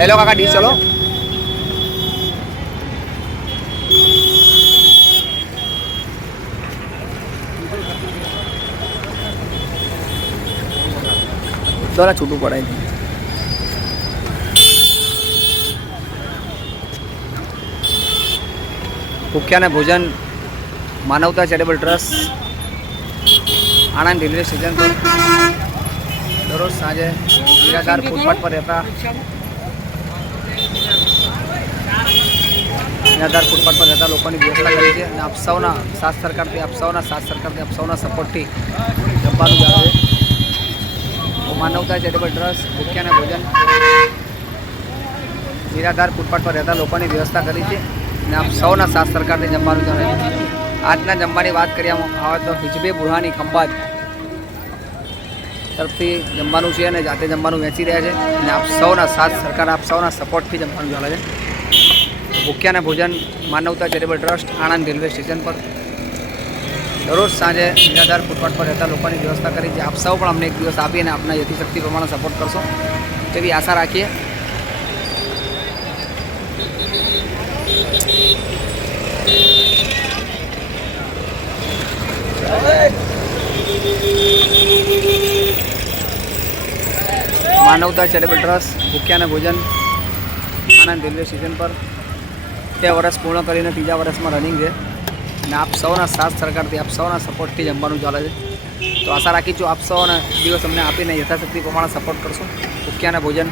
Hello काका D चलो दोला छूटू पड़े भूख्या ने भोजन मानवता चैरिटेबल ट्रस्ट आनंद रेलवे स्टेशन पर दररोज सांजे निराधार फूटपाथ पर रहता निराधार फूटपाथ पर रहता लोगों की व्यवस्था करी है आप सौना साथ सरकार आप सौना सपोर्ट थी जमવાનું जावे तो मानवता चैरिटेबल ट्रस्ट भूख्या ने भोजन निराधार फूटपाथ पर रहता लोगों की व्यवस्था करी है आप सौना साथ सरकार जमવાનું जावे આજના જમવાની વાત કરીએ આવે તો હિજબે બુરહાની ખંભાત તરફથી જમવાનું છે અને જાતે જમવાનું વેચી રહ્યા છે અને આપ સૌના સાથ સરકાર આપ સૌના સપોર્ટથી જમવાનું ચાલે છે ભૂખ્યાને ભોજન માનવતા charitable trust Anand railway station પર દરરોજ સાંજે નિરાધાર ફૂટપાથ પર રહેતા લોકોની વ્યવસ્થા કરી છે આપ સૌ પણ અમને એક દિવસ આપી અને આપના યથાશક્તિ પ્રમાણે સપોર્ટ કરશો તેવી આશા રાખીએ मानवता चैरिटेबल ट्रस्ट भूख्या ने भोजन आनंद रेलवे स्टेशन पर 2 वर्ष पूर्ण कर तीजा वर्ष में रनिंग है आप सौना साथ सरकार थी आप सौना सपोर्ट थी जमવાનું ચાલે છે तो आशा राखी छूँ आप सौ दिवस अमने आपीने यथाशक्ति प्रमाण सपोर्ट करशो भूख्या ने भोजन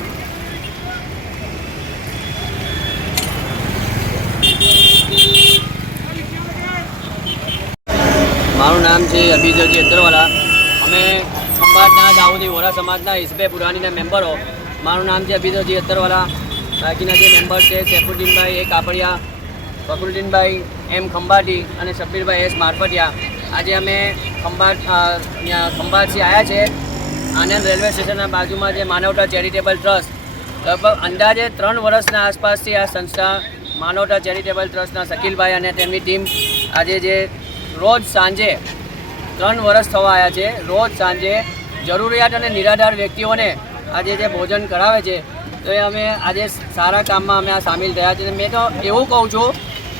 મારું નામ છે અભિજયજી અતરવાલા અમે ખંભાતના દાઉદી વોરા સમાજના હિજબે બુરહાનીના મેમ્બરો મારું નામ છે અભિજયજી અતરવાલા બાકીના જે મેમ્બર છે સૈફુદ્દીનભાઈ એ કાપડિયા ફકરુદ્દીનભાઈ એમ ખંભાતી અને શબ્બીરભાઈ એસ મારફતિયા આજે અમે ખંભાતથી આવ્યા છે આનંદ રેલવે સ્ટેશનના બાજુમાં જે માનવતા ચેરિટેબલ ટ્રસ્ટ લગભગ અંદાજે 3 વર્ષના આસપાસથી આ સંસ્થા માનવતા ચેરિટેબલ ટ્રસ્ટના શકીલભાઈ અને તેમની ટીમ આજે જે રોજ સાંજે 3 વર્ષ થવા આવ્યા છે રોજ સાંજે જરૂરિયાત અને નિરાધાર વ્યક્તિઓને આજે જે ભોજન કરાવે છે તો એ અમે આજે સારા કામમાં અમે આ સામેલ થયા છે મેં તો એવું કહું છું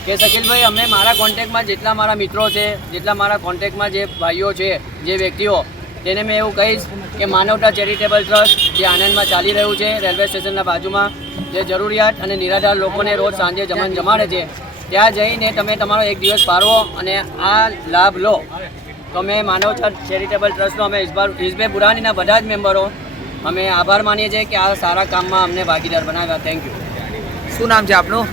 કે શકીલભાઈ અમે મારા કોન્ટેક્ટમાં જેટલા મારા મિત્રો છે જેટલા મારા કોન્ટેક્ટમાં જે ભાઈઓ છે જે વ્યક્તિઓ તેને મેં એવું કહીશ કે માનવતા ચેરિટેબલ ટ્રસ્ટ જે આનંદમાં ચાલી રહ્યું છે રેલવે સ્ટેશનના બાજુમાં જે જરૂરિયાત અને નિરાધાર લોકોને રોજ સાંજે જમાડે છે ત્યાં જઈને તમે તમારો એક દિવસ ફાળવો અને આ લાભ લો તો અમે માનવતા ચેરિટેબલ ટ્રસ્ટનો અમે હિજબે બુરહાનીના બધા જ મેમ્બરો અમે આભાર માનીએ છીએ કે આ સારા કામમાં અમને ભાગીદાર બનાવ્યા થેન્ક યુ શું નામ છે આપનું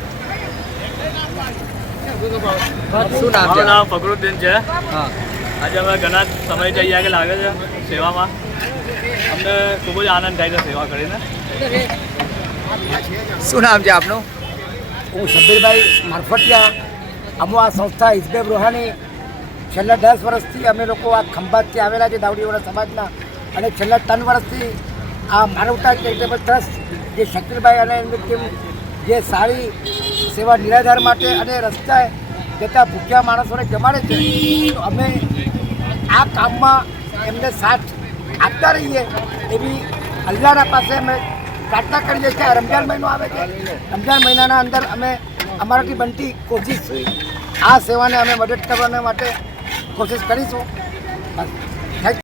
શું નામ ફકરુદ્દીન છે હા આજે અમે ઘણા સમયથી અહીંયા આગળ લાગે છે સેવામાં અમને ખૂબ જ આનંદ થાય છે સેવા કરીને શું નામ છે આપનું હું શબ્બીરભાઈ મારફતિયા અમો આ સંસ્થા હિજબે બુરહાની છેલ્લા 10 વર્ષથી અમે લોકો આ ખંભાતથી આવેલા છે દાવડીવાળા સમાજના અને છેલ્લા 3 વર્ષથી આ માનવતા ચેરિટેબલ ટ્રસ્ટ જે શકીલભાઈ અને એમની ટીમ જે સારી સેવા નિરાધાર માટે અને રસ્તાએ જતા ભૂખ્યા માણસોને જમાડે છે તો અમે આ કામમાં એમને સાથ આપતા રહીએ એવી અલ્લાહના પાસે અમે પ્રાર્થના કરીએ છીએ રમજાન મહિનો આવે છે રમજાન મહિનાના અંદર અમે અમારાથી બનતી કોશિશ આ સેવાને અમે મદદ કરવા માટે કોશિશ કરીશું.